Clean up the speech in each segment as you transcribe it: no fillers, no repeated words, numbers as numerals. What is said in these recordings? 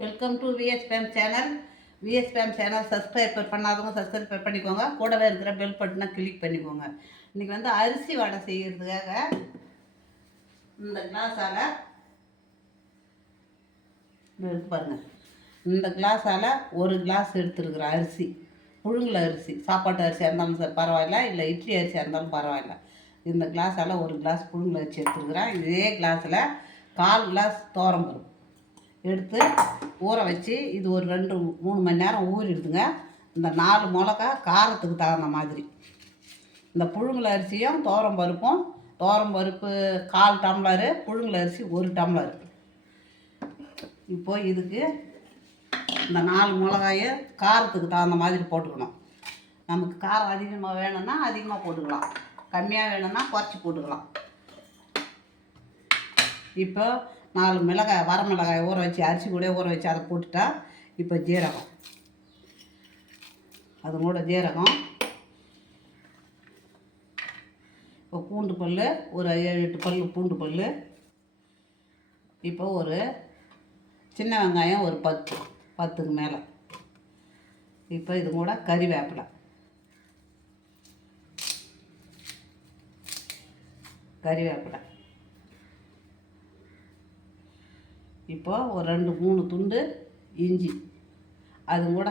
Welcome to VSPM channel. VSPM channel subscribe பண்ணாதவங்க subscribe பண்ணிக்கோங்க. கூடவே இருக்கிற பெல் பட்டனை கிளிக் பண்ணிக்கோங்க. இன்றைக்கி வந்து அரிசி வடை செய்கிறதுக்காக இந்த கிளாஸால் இருக்கு பாருங்கள். இந்த கிளாஸால் ஒரு கிளாஸ் எடுத்துருக்குற அரிசி, புழுங்கல் அரிசி, சாப்பாட்டு அரிசியாக இருந்தாலும் பரவாயில்ல, இல்லை இட்லி அரிசியாக இருந்தாலும் பரவாயில்ல. இந்த கிளாஸால் ஒரு கிளாஸ் புழுங்கல் அரிசி எடுத்துருக்குறேன். இதே கிளாஸில் 1/4 கிளாஸ் துவரம்பருப்பு எடுத்து ஊற வச்சு இது ஒரு 2-3 மணி நேரம் ஊறிடுதுங்க. இந்த 4 மிளகா காரத்துக்கு தகுந்த மாதிரி. இந்த புழுங்கல் அரிசியும் துவரம் பருப்பு 1/4 டம்ளரு, புழுங்கல் அரிசி 1 டம்ளர். இப்போது இதுக்கு இந்த 4 மிளகாயை காரத்துக்கு தகுந்த மாதிரி போட்டுக்கணும். நமக்கு காரம் அதிகமாக வேணும்னா அதிகமாக போட்டுக்கலாம், கம்மியாக வேணும்னா குறைச்சி போட்டுக்கலாம். இப்போ 4 மிளகாய், வரமிளகாய் ஊற வச்சு அரிசி கூட ஊற வச்சு அதை போட்டுட்டா. இப்போ ஜீரகம், அது கூட ஜீரகம். இப்போ பூண்டு பல் ஒரு 7-8 பல் பூண்டு பல். இப்போ ஒரு சின்ன வெங்காயம் ஒரு 10க்கு மேலே. இப்போ இது கூட கறிவேப்பிலை, இப்போ ஒரு 2-3 துண்டு இஞ்சி, அது கூட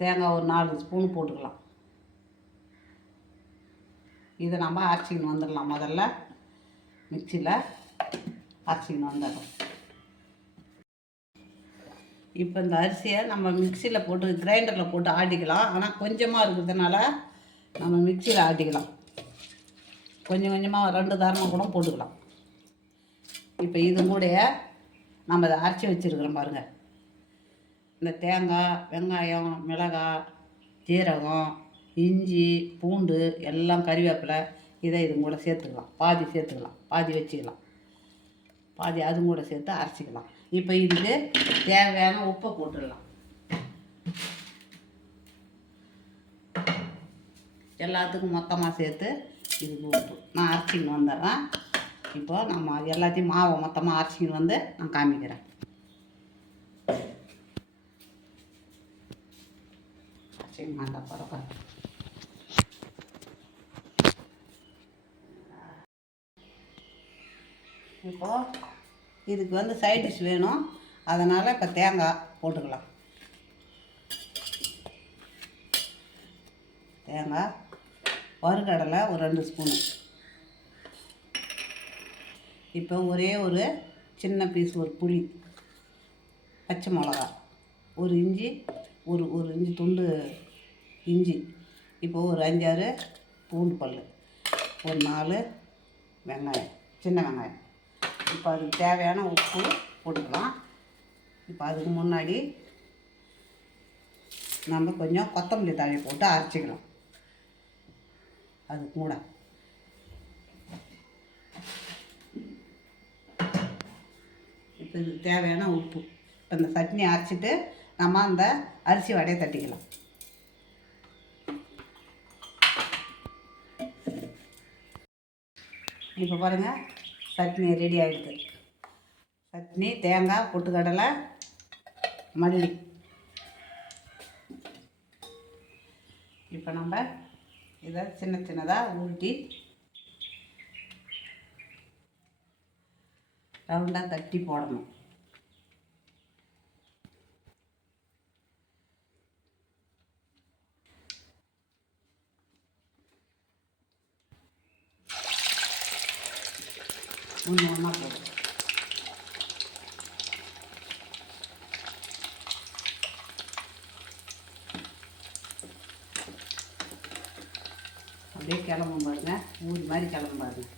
தேங்காய் ஒரு 4 ஸ்பூன் போட்டுக்கலாம். இதை நம்ம அரைச்சிக்கின்னு வந்துடலாம். முதல்ல மிக்சியில் அரைச்சிக்கின்னு வந்துடுறோம். இப்போ இந்த அரிசியை நம்ம மிக்சியில் போட்டு கிரைண்டரில் போட்டு ஆட்டிக்கலாம். ஆனால் கொஞ்சமாக இருக்கிறதுனால நம்ம மிக்சியில் ஆட்டிக்கலாம். கொஞ்சம் கொஞ்சமாக 2 தாரமாக கூட போட்டுக்கலாம். இப்போ இது கூட நம்ம இதை அரைச்சி வச்சுருக்கிறோம் பாருங்கள். இந்த தேங்காய், வெங்காயம், மிளகாய், ஜீரகம், இஞ்சி, பூண்டு எல்லாம், கறிவேப்பிலை, இதை இது கூட சேர்த்துக்கலாம். பாதி சேர்த்துக்கலாம், பாதி வச்சுக்கலாம், பாதி அதுவும் கூட சேர்த்து அரைச்சிக்கலாம். இப்போ இதுக்கு தேவையான உப்பை போட்டுடலாம். எல்லாத்துக்கும் மொத்தமாக சேர்த்து இதுக்கு உப்பு நான் அரைச்சின்னு வந்துடுறேன். இப்போ நம்ம எல்லாத்தையும் மாவை மொத்தமாக அரைச்சின்னு வந்து நான் காமிக்கிறேன். அரைச்சின்னு மாட்டா பரவாயில்ல. இப்போது இதுக்கு வந்து சைட் டிஷ் வேணும், அதனால் இப்போ தேங்காய் போட்டுக்கலாம். தேங்காய், வறுக்கடலை ஒரு 2 ஸ்பூனு. இப்போ ஒரே ஒரு சின்ன பீஸ் ஒரு புளி, பச்சை மிளகா, ஒரு இஞ்சி, ஒரு இஞ்சி துண்டு இஞ்சி. இப்போ ஒரு 5-6 பூண்டு பல், ஒரு 4 வெங்காயம், சின்ன வெங்காயம். இப்போ அதுக்கு தேவையான உப்பு போட்டுக்கலாம். இப்போ அதுக்கு முன்னாடி நம்ம கொஞ்சம் கொத்தமல்லி தழை போட்டு அரைச்சிக்கலாம். அது கூட இப்போ இதுக்கு தேவையான உப்பு. இப்போ இந்த சட்னி அரைச்சிட்டு நம்ம அந்த அரிசி வடையை தட்டிக்கலாம். இப்போ பாருங்கள், சட்னி ரெடி ஆகிடுது. சட்னி, தேங்காய், பொட்டுக்கடலை, மல்லி. இப்போ நம்ம இதை சின்ன சின்னதாக ஊட்டி ரவுண்டாக தட்டி போடணும். ஒன்று ஒன்றா போடும். அப்படியே கிளம்பும் பாருங்கள், ஊர் மாதிரி கிளம்பும் பாருங்கள்.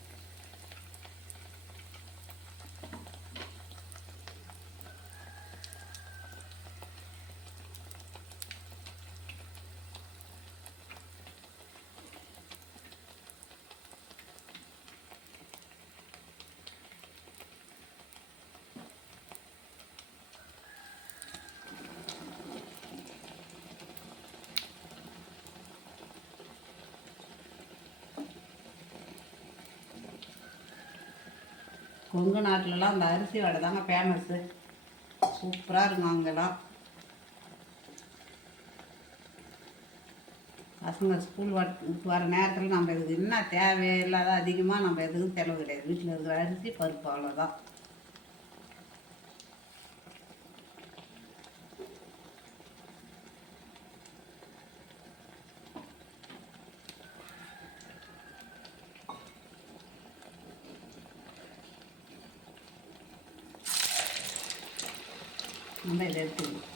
கொங்கு நாட்டிலலாம் அந்த அரிசி வடை தாங்க ஃபேமஸ்ஸு. சூப்பராக இருக்கும் அங்கெல்லாம். பசங்க ஸ்கூல் விட்டு வர நேரத்தில் நம்ம இதுக்கு என்ன தேவையில்லாத அதிகமாக நம்ம எதுவும் செலவு கிடையாது. வீட்டில் இருக்கிற அரிசி பருப்பு அவ்வளோதான். நம்ம இதை எடுத்துக்கணும்.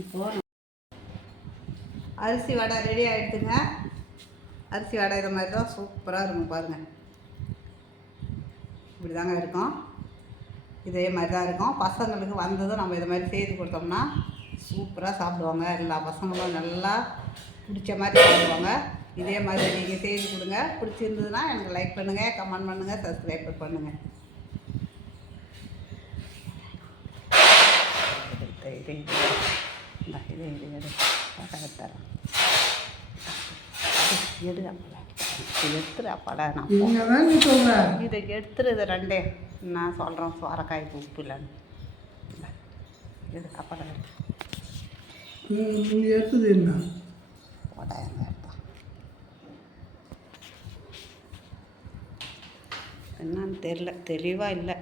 இப்போது அரிசி வடை ரெடி ஆகிடுதுங்க. அரிசி வடை இதை மாதிரி தான் சூப்பராக இருக்கும் பாருங்கள். இப்படி தாங்க இருக்கும். இதே மாதிரி தான் இருக்கும். பசங்களுக்கு வந்ததும் நம்ம இதை மாதிரி செய்து கொடுத்தோம்னா சூப்பராக சாப்பிடுவாங்க. எல்லா பசங்களும் நல்லா பிடிச்ச மாதிரி சாப்பிடுவாங்க. இதே மாதிரி நீங்கள் செய்து கொடுங்க. பிடிச்சிருந்ததுன்னா எனக்கு லைக் பண்ணுங்கள், கமெண்ட் பண்ணுங்கள், சப்ஸ்கிரைப் பண்ணுங்கள். இதை எடுத்துரு. இதை ரெண்டே நான் சொல்கிறேன். சோரக்காய்க்கு உப்பு இல்லைன்னு இது அப்படம் எடுத்தது என்ன போடாங்க என்னன்னு தெரில, தெளிவாக இல்லை.